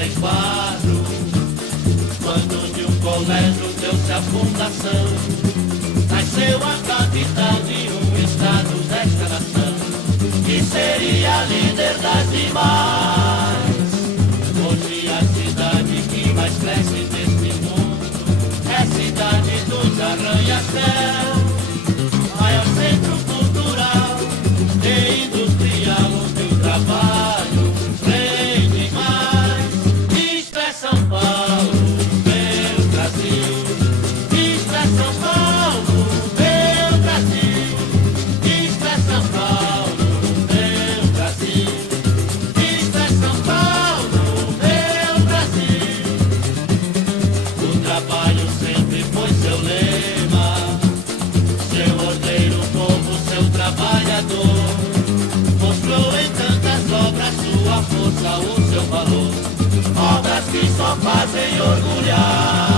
1934, quando de um colégio deu-se a fundação, nasceu a capital de um estado desta nação, que seria líder das demais. Hoje a cidade que mais cresce neste mundo é a cidade dos arranha-céus, maior centro cultural e industrial onde o trabalho rende mais. Isto é São Paulo, meu Brasil. Isto é São Paulo, meu Brasil. Isto é São Paulo, meu Brasil. Isto é São Paulo, meu Brasil. O trabalho sempre foi seu lema, seu ordeiro povo, seu trabalhador. Mostrou em tantas obras sua força, o seu valor, obras que só fazem orgulhar.